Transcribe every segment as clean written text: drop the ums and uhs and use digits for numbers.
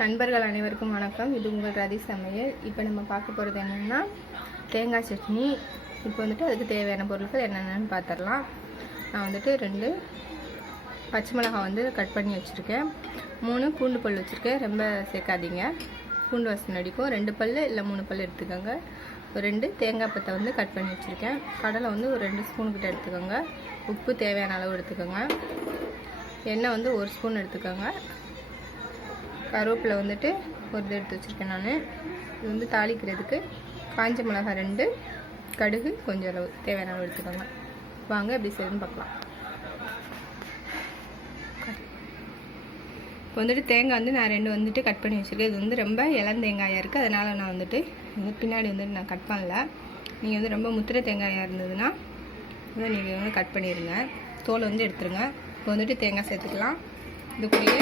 நண்பர்கள் அனைவருக்கும் வணக்கம். இது உங்கள் ரதி சமையல். இப்போ நம்ம பார்க்க போகிறது என்னென்னா தேங்காய் சட்னி. இப்போ வந்துட்டு அதுக்கு தேவையான பொருட்கள் என்னென்னு பார்த்துடலாம். நான் வந்துட்டு 2 பச்சை மிளகாய் கட் பண்ணி வச்சுருக்கேன். 3 பூண்டு பல் வச்சுருக்கேன். ரொம்ப சேர்க்காதீங்க, பூண்டு வாசனை அடிக்கும். 2 பல் இல்லை 3 பல் எடுத்துக்கோங்க. ஒரு 2 தேங்காய் பத்தை கட் பண்ணி வச்சுருக்கேன். கடலை ஒரு 2 ஸ்பூன் கிட்ட எடுத்துக்கோங்க. உப்பு தேவையான அளவு எடுத்துக்கோங்க. எண்ணெய் 1 ஸ்பூன் எடுத்துக்கோங்க. கருவேப்பிலை ஒரு இது எடுத்து வச்சுருக்கேன் நான். இது தாளிக்கிறதுக்கு காஞ்ச மிளகாய் 2, கடுகு கொஞ்சம் அளவு தேவையான அளவு எடுத்துக்கோங்க. வாங்க எப்படி செய்யணும்னு பார்க்கலாம். இப்போ தேங்காய் நான் 2 கட் பண்ணி வச்சுருக்கேன். இது ரொம்ப இளந்தேங்காயாக இருக்குது, அதனால் நான் பின்னாடி நான் கட் பண்ணல. நீங்கள் ரொம்ப முத்திரை தேங்காயாக இருந்ததுன்னா நீங்கள் கட் பண்ணிடுங்க. தோலை எடுத்துருங்க. இப்போ தேங்காய் சேர்த்துக்கலாம். இது கூடயே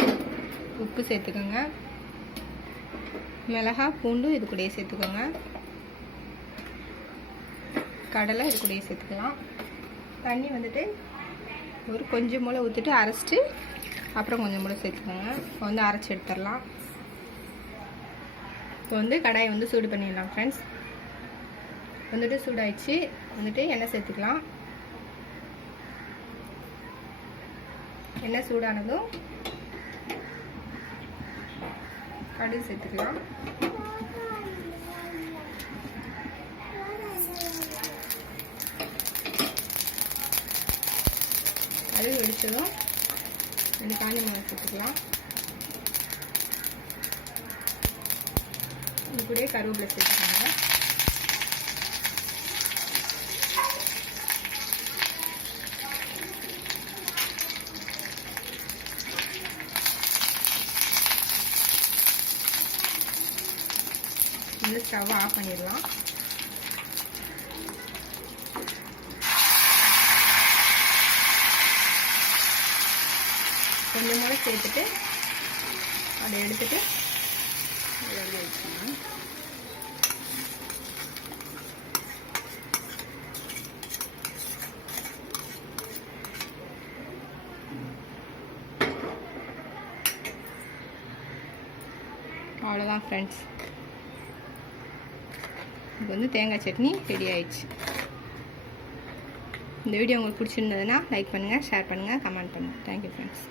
உப்பு சேர்த்துக்கோங்க. மிளகாய் பூண்டு இது கூடயே சேர்த்துக்கோங்க. கடலை இது கூடயே சேர்த்துக்கலாம். தண்ணி ஒரு கொஞ்சம் போல் ஊற்றிட்டு அரைச்சிட்டு அப்புறம் கொஞ்சம் போல் சேர்த்துக்கோங்க. இப்போ அரைச்சி எடுத்துடலாம். இப்போ கடாயை சூடு பண்ணிடலாம் ஃப்ரெண்ட்ஸ். சூடாயிடுச்சு. எண்ணெய் சேர்த்துக்கலாம். எண்ணெய் சூடானதும் கடுகு சேர்த்துக்கலாம். கடுகு வெடிச்சதும் 2 காஞ்ச மிளகாய் சேர்த்துக்கலாம். இது கூட கருவேப்பிலை சேர்த்துக்கோங்க. ஸ்டவ் ஆஃப் பண்ணிடலாம். கொஞ்சம் கூட சேர்த்துட்டு அதை எடுத்துட்டு வச்சுக்கணும். அவ்வளோதான் ஃப்ரெண்ட்ஸ். இது தேங்காய் சட்னி ரெடி ஆயிடுச்சு. இந்த வீடியோ உங்களுக்கு பிடிச்சிருந்ததுன்னா லைக் பண்ணுங்கள், ஷேர் பண்ணுங்கள், கமெண்ட் பண்ணுங்கள். Thank you friends.